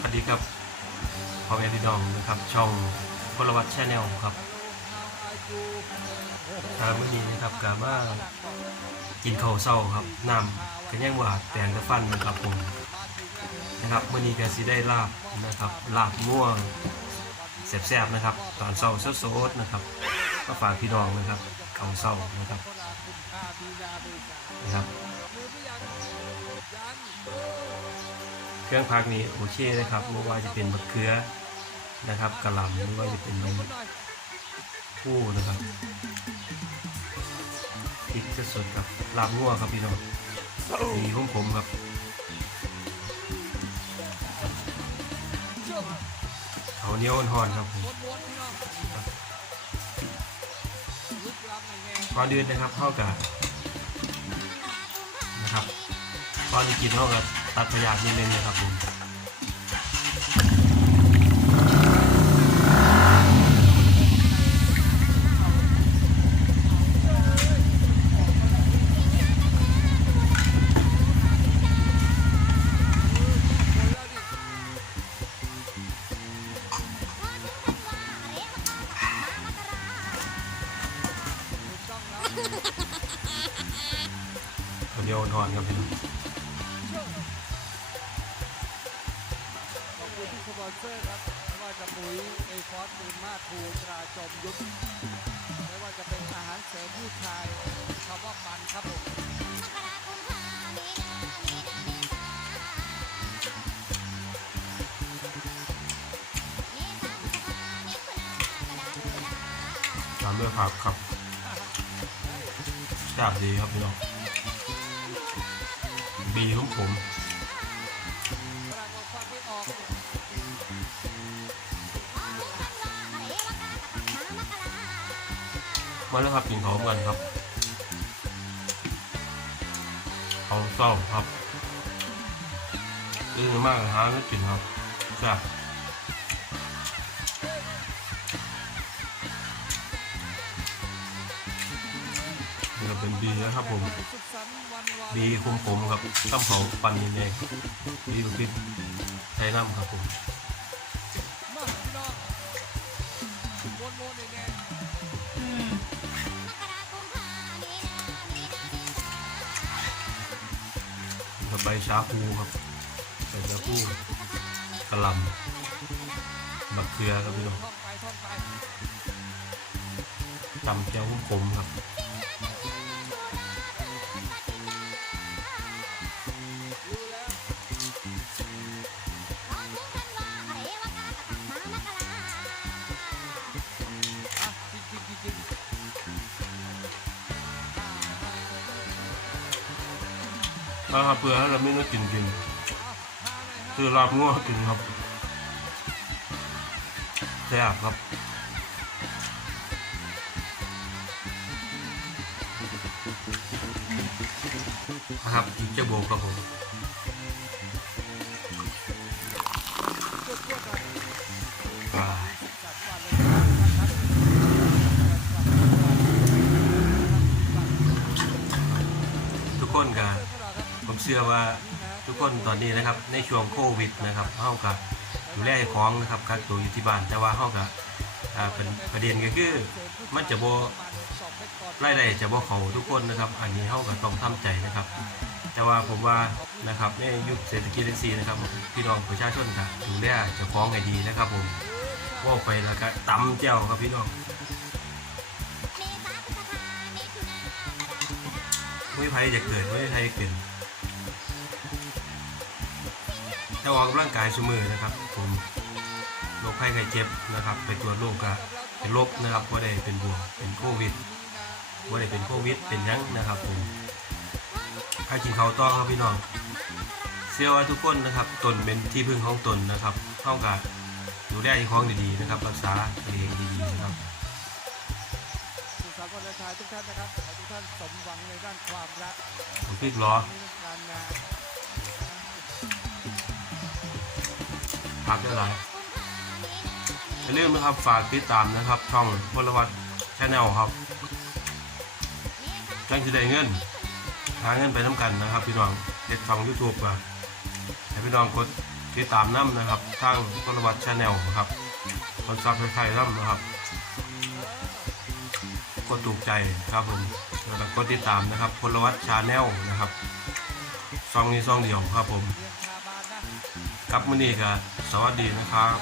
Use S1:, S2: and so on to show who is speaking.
S1: สวัสดีครับพ่อแม่พี่น้องนะครับ ช่องพลวัตชแนลครับทางมื่อนี้นะครับกามากินข้าวเศร้าครับน้ำกันยังว่าแตงตะฟันนะครับผมนะครับมื่อนี้ก็สิได้ลาบนะครับลาบง่วงแซ่บๆนะครับ ตอนเศร้าสดๆนะครับ ก็ฝากพี่น้องนะครับข้าวเศร้านะครับนะครับ เครื่องพักนี้โอเคเลยครับไม่ว่าจะเป็นมะเขือนะครับกระหล่ำไม่ว่าจะเป็นผู้นะครับพริกสดครับลาบงัวครับพี่น้องดีของผมครับเอาเนี้ยวอ่อนๆครับผมก่อนอื่นนะครับเข้ากับนะครับตอนนี้กินเท่ากับ ตัดพยาธินิดนึงนะครับผมเอาเหนี้ยวอ่อนครับพี่
S2: ที่สปอนเซอร์ครับไม่ว่าจะปุ๋ยเอฟอสปูนมาดภูตราจอมยุทธไม่ว่าจะเป็นอาหารเสริมผู้ชายคำว่าปันครับผม
S1: ตามด้วยผักครับแซ่บดีครับพี่น้องบีของผม
S2: มา
S1: แล้วครับกินเขากันครับเขาเศร้าครับตื่นมากเลยหาไม่กินครับแซ่บนี่เป็นบีนะครับผม
S2: สุขสันต์วันวา
S1: บีคุมผมครับข้าวเผาปั่นยังไงบีลูกพริกไทยน้ำครับผม กับใบชาพูครับใบชาพูกระลำบักเขือครับพี่น้องตำแก้วขมครับ ถ้าเพื่อให้เราไม่ต้องกินกินคือลาบงัวกินครับแซ่บครับนะครับเจ้าโบกครับผม ชื่อว่าทุกคนตอนนี้นะครับในช่วงโควิดนะครับเฮากับดูแลของนะครับกักตัวอยู่ที่บ้านแต่ว่าเฮากับอ่าเป็นประเด็นก็คือมันจะบ่ไล่ได้จะบ่เขาทุกคนนะครับ อันนี้เฮาก็ต้องทำใจนะครับ แต่ว่าผมว่านะครับในยุคเศรษฐกิจจังซี่นะครับพี่น้องประชาชนก็ดูแลเจ้าของให้ดีนะครับผมว่าไปแล้วก็ตำแจ่วครับพี่น้องไม่มีใครจะเกิดไม่มีใคร จะเป็นถ้าออกกำลังกายสมือนะครับ ผมโรคไข้ไข้เจ็บนะครับ ไปตรวจโรคก็เป็นลบนะครับว่าได้เป็นบวกเป็นโควิดว่าได้เป็นโควิดเป็นหยังนะครับผมให้กินข้าวต้อครับพี่น้องเชื่อว่าทุกคนนะครับตนเป็นที่พึ่งของตนนะครับเท่ากับดูแลของดีๆนะครับรักษาตัวเองดีๆนะครับ
S2: สุขสันต์วันเลนไทน์ทุกท่านนะครับขอให้ทุกท่านสมหวังในด้านความรัก
S1: ผมพริกล้อ พักได้หลายอย่าลืมนะครับฝากติดตามนะครับ ช่องพลวัตชาแนลครับจังจะได้เงิน หาเงินไปน้ำกันนะครับ พี่น้องเด็ดช่องยูทูบมาให้พี่น้องกดติดตามน้ำนะครับทางพลวัตชาแนลครับกดซัพสไครต์น้ำนะครับกดถูกใจครับผมแล้วก็ติดตามนะครับพลวัตชาแนลนะครับช่องนี้ช่องเดียวครับผม ครับมื้อนี้ก็สวัสดีนะครับ